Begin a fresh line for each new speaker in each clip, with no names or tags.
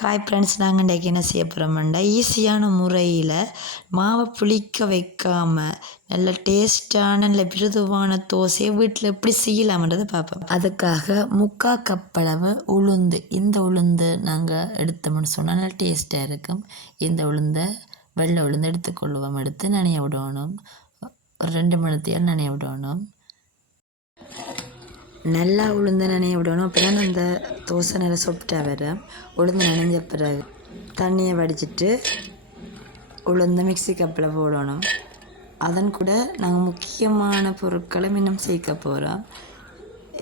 காய் ஃப்ரெண்ட்ஸ் நாங்கள் இன்றைக்கி என்ன செய்ய போகிறோம்னா ஈஸியான முறையில் மாவை புளிக்க வைக்காமல் நல்ல டேஸ்டான நல்ல மிருதுவான தோசையை வீட்டில் எப்படி செய்யலாமன்றதை பார்ப்போம். அதுக்காக முக்கா கப்பளவு உளுந்து. இந்த உளுந்து நாங்கள் எடுத்தோம்னு சொன்னால் நல்லா டேஸ்ட்டாக இருக்கும். இந்த உளுந்தை வெள்ளை உளுந்து எடுத்துக்கொள்வோம். எடுத்து நனைய விடணும். ஒரு ரெண்டு மணி தேர் நனைய விடணும். நல்லா உளுந்து நனைய விடணும். அப்போ தான் அந்த தோசை நல்லா சொப்பிட்டா வர உளுந்து நனைஞ்ச பிறகு தண்ணியை வடிச்சிட்டு உளுந்த மிக்சி கப்பில் போடணும். அதன் கூட நாங்கள் முக்கியமான பொருட்களை இன்னும் சேர்க்க போகிறோம்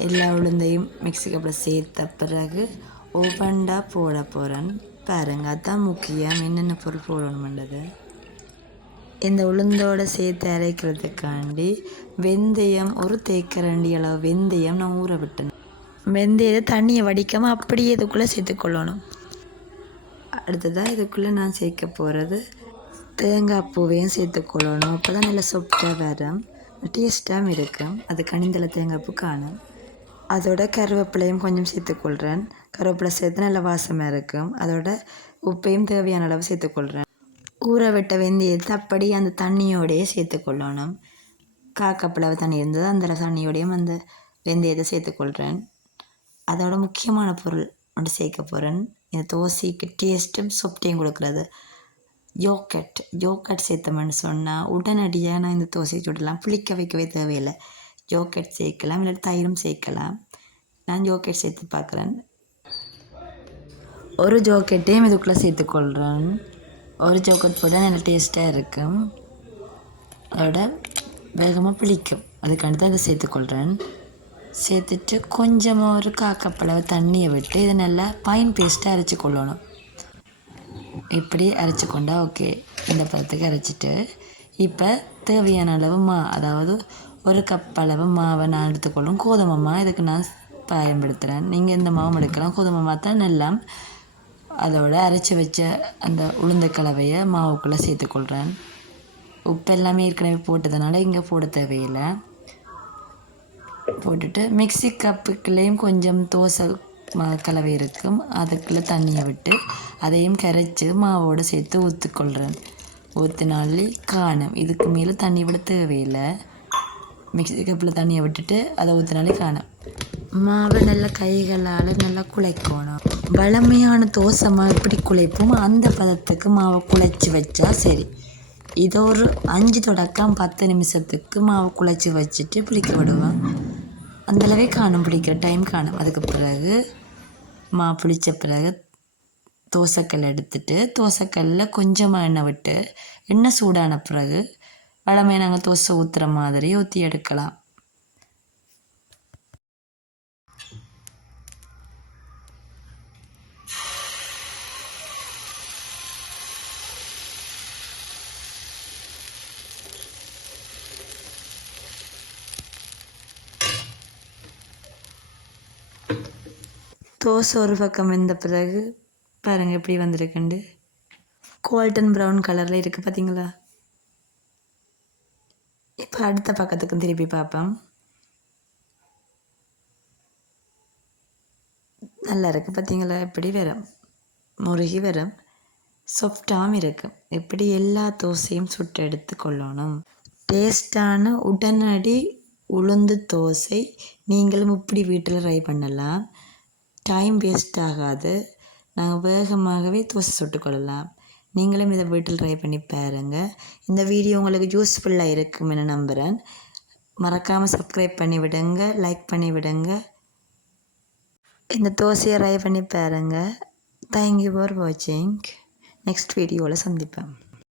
எல்லா உளுந்தையும் மிக்சி கப்பில் சேர்த்த பிறகு ஒவ்வொன்றா போட போகிறேன் பாருங்கள் அதுதான் முக்கியம். என்னென்ன பொருள் போடணுமென்றது. இந்த உளுந்தோட சேர்த்து அரைக்கிறதுக்காண்டி வெந்தயம் ஒரு தேக்கரண்டி அளவு வெந்தயம் நான் ஊற விட்டேன். வெந்தயத்தை தண்ணியை வடிக்காமல் அப்படியே இதுக்குள்ளே சேர்த்துக்கொள்ளணும் அடுத்ததாக இதுக்குள்ளே நான் சேர்க்க போகிறது தேங்காய் பூவையும் சேர்த்துக்கொள்ளணும் அப்போ தான் நல்லா சொப்டாக வரும். டேஸ்ட்டாகவும் இருக்கும். அது கனிந்தல தேங்காய் பூ காணும். அதோட கருவேப்பிலையும் கொஞ்சம் சேர்த்துக்கொள்கிறேன் கருவேப்பிலை சேர்த்து நல்லா வாசமாக இருக்கும். அதோட உப்பையும் தேவையான அளவு சேர்த்துக்கொள்கிறேன் ஊற விட்ட வெந்தயத்தை அப்படி அந்த தண்ணியோடையே சேர்த்துக்கொள்ளணும். காக்கப்பளவு தண்ணி இருந்தது அந்த தண்ணியோடையும் அந்த வெந்தயத்தை சேர்த்துக்கொள்கிறேன் அதோட முக்கியமான பொருள் ஒன்று சேர்க்க போகிறேன் இந்த தோசைக்கு டேஸ்ட்டும் சொப்டையும் கொடுக்குறது. யோக்கட் யோக்கட் சேர்த்தோம்னு சொன்னால் உடனடியாக நான் இந்த தோசையை சுடலாம் புளிக்க வைக்கவே தேவையில்லை. யோக்கட் சேர்க்கலாம் இல்லை தயிரும் சேர்க்கலாம். நான் ஜோக்கெட் சேர்த்து பார்க்குறேன். ஒரு ஜோக்கெட்டையும் இதுக்குள்ளே சேர்த்துக்கொள்கிறேன் ஒரு ஜோக்கட் போட்டால் நல்ல டேஸ்ட்டாக இருக்கும். அதோட வேகமாக பிடிக்கும். அதுக்காண்டி தான் அதை சேர்த்துக்கொள்கிறேன் சேர்த்துட்டு கொஞ்சமாக ஒரு காக்கப்பளவு தண்ணியை விட்டு இதை நல்லா பைன் பேஸ்ட்டாக அரைச்சி கொள்ளணும். இப்படி அரைச்சி கொண்டா ஓகே இந்த பதத்துக்கு அரைச்சிட்டு இப்போ தேவையான அளவு மா அதாவது ஒரு கப் அளவு மாவை நான் எடுத்துக்கொள்ளும் கோதுமை மா இதுக்கு நான் பயன்படுத்துகிறேன் நீங்கள் இந்த மாவும் எடுக்கலாம். கோதுமை மாத்தான் எல்லாம் நல்லா அதோட அரைச்சி வச்ச அந்த உளுந்த கலவையை மாவுக்குள்ளே சேர்த்துக்கொள்கிறேன் உப்பு எல்லாமே ஏற்கனவே போட்டதுனால இங்கே போட தேவையில்லை. போட்டுட்டு மிக்சி கப்புக்குள்ளேயும் கொஞ்சம் தோசை கலவை இருக்கும். அதுக்குள்ளே தண்ணியை விட்டு அதையும் கரைச்சி மாவோடு சேர்த்து ஊற்றிக்கொள்கிறேன் ஊற்றினாலே காணும். இதுக்கு மேலே தண்ணி விட தேவையில்லை. மிக்சி கப்பில் தண்ணியை விட்டுட்டு அதை ஊற்றினாலே காணும். மாவை நல்லா கைகளால் நல்லா குழைக்கணும் வளமையான தோசை மாவு எப்படி குழைப்போம் அந்த பதத்துக்கு மாவை குழைச்சி வச்சா சரி. இதை ஒரு அஞ்சு தொடக்கம் பத்து நிமிஷத்துக்கு மாவு குழைச்சி வச்சுட்டு பிடிக்க விடுவேன் அந்தளவே காணும் பிடிக்கிற டைம் காணும். அதுக்கு பிறகு மா பிடிச்ச பிறகு தோசைக்கல் எடுத்துட்டு தோசைக்கல்லில் கொஞ்சமாக எண்ணெய் விட்டு எண்ணெய் சூடான பிறகு வளமையை நாங்கள் தோசை ஊற்றுற மாதிரி ஊற்றி எடுக்கலாம். தோசை ஒரு பக்கம் வெந்த பிறகு பாருங்கள் எப்படி வந்திருக்குண்டு. கோல்டன் ப்ரௌன் கலரில் இருக்குது பார்த்தீங்களா இப்போ அடுத்த பக்கத்துக்கும் திருப்பி பார்ப்போம். நல்லா இருக்குது பார்த்தீங்களா எப்படி வரும் முருகி வரும் சாஃப்டாகவும் இருக்கும் எப்படி எல்லா தோசையும் சுட்டு எடுத்து கொள்ளணும்? டேஸ்டான உடனடி உளுந்து தோசை நீங்களும் இப்படி வீட்டில் ட்ரை பண்ணலாம். டைம் வேஸ்ட் ஆகாது. நாங்கள் வேகமாகவே தோசை சுட்டுக்கொள்ளலாம் நீங்களும் இதை வீட்டில் ட்ரை பண்ணி பாருங்கள் இந்த வீடியோ உங்களுக்கு யூஸ்ஃபுல்லாக இருக்கும் என நம்புகிறேன் மறக்காமல் சப்ஸ்கிரைப் பண்ணி விடுங்க லைக் பண்ணி விடுங்க. இந்த தோசையை ட்ரை பண்ணி பாருங்கள் தேங்க்யூ ஃபார் வாட்சிங் நெக்ஸ்ட் வீடியோவில் சந்திப்பேன்